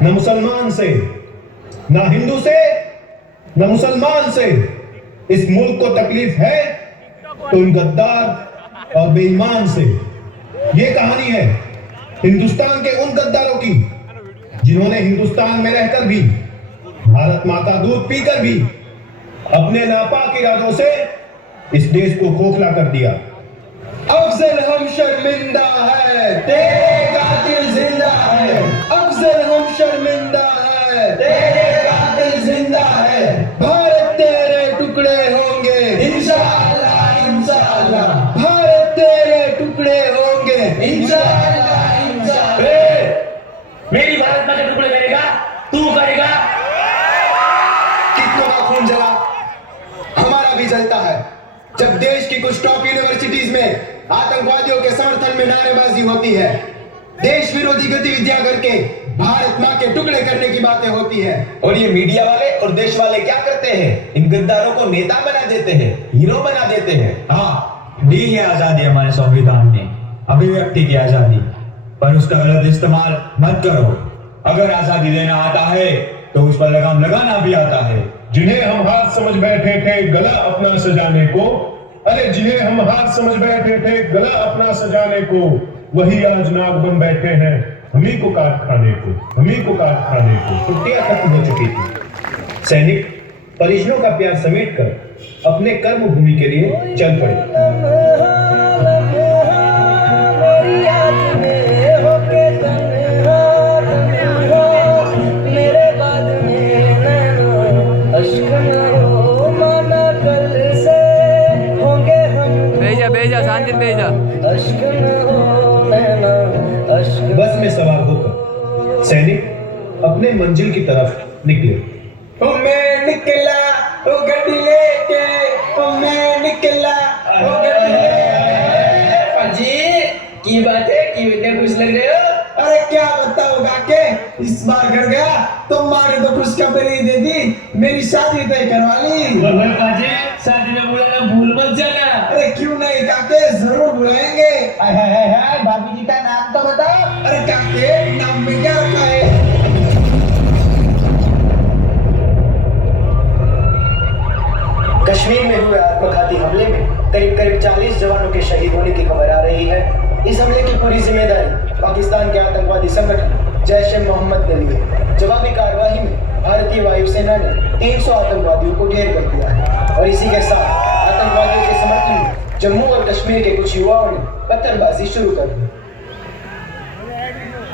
न मुसलमान से, न हिंदू से, न मुसलमान से इस मुल्क को तकलीफ है तो उन गद्दार और बेईमान से। ये कहानी है हिंदुस्तान के उन गद्दारों की जिन्होंने हिंदुस्तान में रहकर भी, भारत माँ का दूध पीकर भी अपने नापाक इरादों से इस देश को खोखला कर दिया। अफजल हम शर्मिंदा है, तेरे कातिल जिंदा है। अफजल हम शर्मिंदा है, तेरे कातिल जिंदा है। भारत तेरे टुकड़े होंगे इंशाअल्लाह इंशाअल्लाह। भारत तेरे टुकड़े होंगे इंशाअल्लाह इंशाअल्लाह। मेरी भारत माँ के टुकड़े करेगा, तू करेगा। कितनों का खून जला, हमारा भी जलता है जब देश की कुछ टॉप यूनिवर्सिटीज में आतंकवादियों के समर्थन में नारेबाजी होती है, देश विरोधी गतिविधियां करके भारत माँ के टुकड़े करने की बातें होती है। और ये मीडिया वाले और देश वाले क्या करते हैं? इन गद्दारों को नेता बना देते हैं, हीरो बना देते हैं। हाँ, दी है आजादी हमारे संविधान ने, अभिव्यक्ति की आजादी, पर उसका गलत इस्तेमाल मत करो। अगर आजादी देना आता है तो उस पर लगाम लगाना भी आता है। जिन्हें हम हाथ समझ बैठे थे गला अपना सजाने को, अरे जिन्हें हम हाथ समझ बैठे थे गला अपना सजाने को, वही आज नाग बन बैठे हैं हमी को काट खाने को, हमी को काट खाने को। छुट्टियां खत्म हो चुकी थी। सैनिक परिजनों का प्यार समेट कर अपने कर्म भूमि के लिए चल पड़े। भेजा शांति भेजा। बस में सवार होकर सैनिक अपने मंजिल की तरफ निकले। ओ मैं निकला ओ गड्डी लेके, ओ मैं निकला ओ गड्डी लेके। पाजी की बात है कि इतने खुश लग रहे हो? अरे क्या बताओ काके, इस बार घर गया तो माँ ने तो खुशखबरी दे दी, मेरी शादी तय करवा ली। पाजी शादी में बुलाना भूल मत जाना। अरे क्यों नहीं काके, जरूर बुलाएंगे। हाय भाभी जी का नाम तो बताओ। अरे काके, नाम में क्या रखा है? कश्मीर में हुए आत्मघाती हमले में करीब 40 जवानों के शहीद होने की खबर आ रही है। इस हमले की पूरी जिम्मेदारी पाकिस्तान के आतंकवादी संगठन जैश ए मोहम्मद ने ली है। जवाबी कार्रवाई में भारतीय वायुसेना ने 300 आतंकवादियों को ढेर कर दिया है और इसी के साथ आतंकवादियों के समर्थन में जम्मू और कश्मीर के कुछ युवाओं ने पत्थरबाजी शुरू कर दी।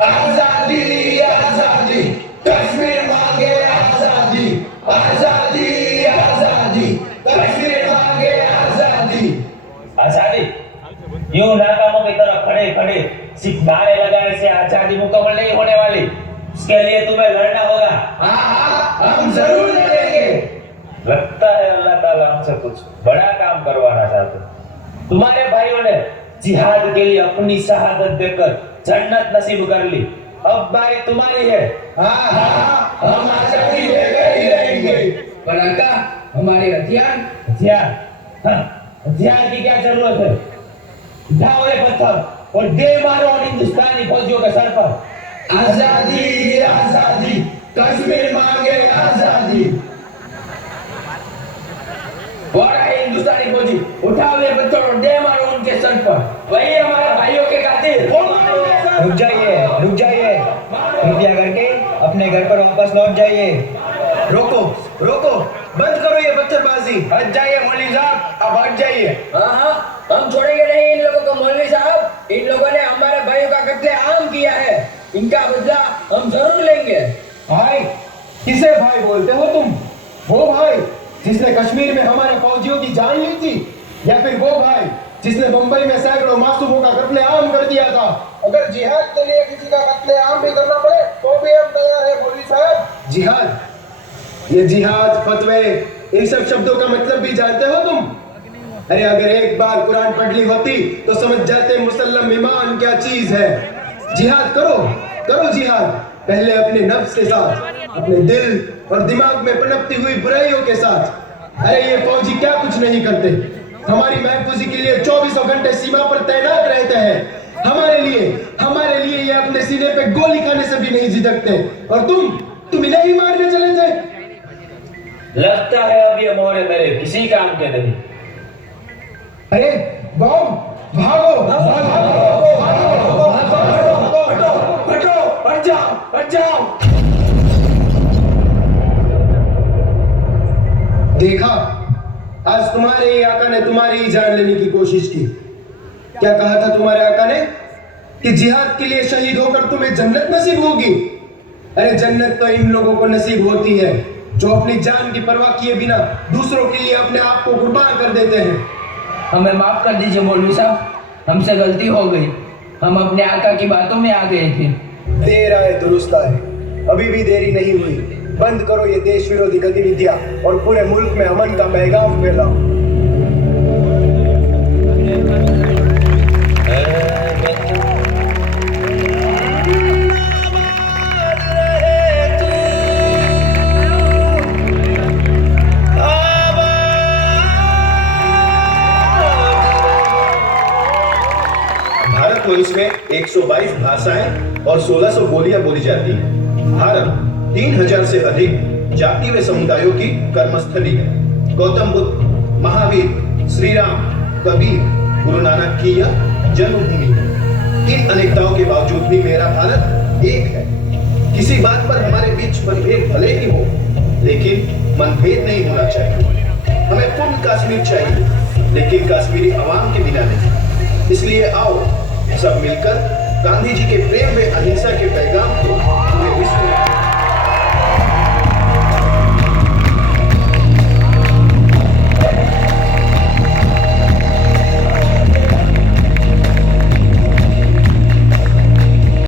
आजादी आजादी कश्मीर मांगे आजादी, आजादी आजादी कश्मीर मांगे आजादी। आजादी यूं नाकामों की तरफ खड़े खड़े सिर्फ नारे लगाने से आजादी मुकम्मल नहीं होने वाली। इसके लिए तुम्हें लड़ना होगा। हाँ, हम जरूर लड़ेंगे। लगता है अल्लाह ताला हमसे कुछ बड़ा काम करवाना चाहते हैं। तुम्हारे भाइयों ने जिहाद के लिए अपनी शहादत देकर जन्नत नसीब कर ली, अब बारी तुम्हारी है। हाँ, हम आजादी लेकर ही रहेंगे। पर अंका, हमारे हथियार हथियार की क्या जरूरत है? उठाओ ये पत्थर और दे मारो हिंदुस्तानी फौजियों के सर पर। आजादी आजादी कश्मीर मांगे आजादी। हिंदुस्तानी फौजी उठाओ ये पत्थर और दे मारो उनके सर पर। वही हमारे भाइयों के कातिल। रुक जाइए, कृपया करके अपने घर पर वापस लौट जाइए। रोको रोको, बंद करो ये पत्थरबाजी। हट जाइए मौलवी साहब, अब हट जाइए। हाँ, हम छोड़ेंगे नहीं इन लोगों को मौलवी साहब। इन लोगों ने हमारे भाइयों का कत्लेआम किया है, इनका बदला हम जरूर लेंगे। भाई, किसे भाई बोलते हो तुम? वो भाई जिसने कश्मीर में हमारे फौजियों की जान ली थी, या फिर वो भाई जिसने मुंबई में सैकड़ों मासूमों का कत्लेआम कर दिया था? अगर जिहाद के लिए किसी का कत्लेआम भी करना पड़े तो भी हम तैयार हैं मौलवी साहब। जिहाद, ये जिहाद, फतवे, इन सब शब्दों का मतलब भी जानते हो तुम? अरे अगर एक बार कुरान पढ़ ली होती तो समझ जाते मुसल्लम ईमान क्या चीज है। जिहाद करो जिहाद, पहले अपने नफ्स के साथ, अपने दिल और दिमाग में पनपती हुई बुराइयों के साथ। अरे ये फौजी क्या कुछ नहीं करते, हमारी महफूजी के लिए 24 घंटे सीमा पर तैनात रहते हैं। हमारे लिए हमारे लिए ये अपने सीने पे गोली खाने से भी नहीं झिझकते। और तुम इन्हें ही मारने चले थे। लगता है अब ये मोहरे मेरे किसी काम के नहीं। अरे बॉब, भागो भागो हट जाओ। देखा, आज तुम्हारे ही आका ने तुम्हारी ही जान लेने की कोशिश की। क्या कहा था तुम्हारे आका ने कि जिहाद के लिए शहीद होकर तुम्हें जन्नत नसीब होगी। अरे जन्नत तो इन लोगों को नसीब होती है जो अपनी जान की परवाह किए बिना दूसरों के लिए अपने आप को कुर्बान कर देते हैं। हमें माफ कर दीजिए मौलवी साहब, हमसे गलती हो गई। हम अपने आका की बातों में आ गए थे। देर आए दुरुस्त आए, अभी भी देरी नहीं हुई। बंद करो ये देश विरोधी गतिविधियां और पूरे मुल्क में अमन का पैगाम फैलाओ। भारत वर्ष में 122 भाषाएं और 1600 बोलियां बोली जाती हैं। भारत 3000 से अधिक जाति व समुदायों की कर्मस्थली है। गौतम बुद्ध, महावीर, श्री राम, कबीर, गुरु नानक की यह जन्मभूमि है। इन अनेकताओं के बावजूद भी मेरा भारत एक है। किसी बात पर हमारे बीच मतभेद भले ही हो, लेकिन मनभेद नहीं होना चाहिए। हमें पूर्ण कश्मीर चाहिए, लेकिन कश्मीरी अवाम के बिना नहीं। इसलिए आओ सब मिलकर गांधी जी के प्रेम व अहिंसा के पैगाम को पूरे विश्व में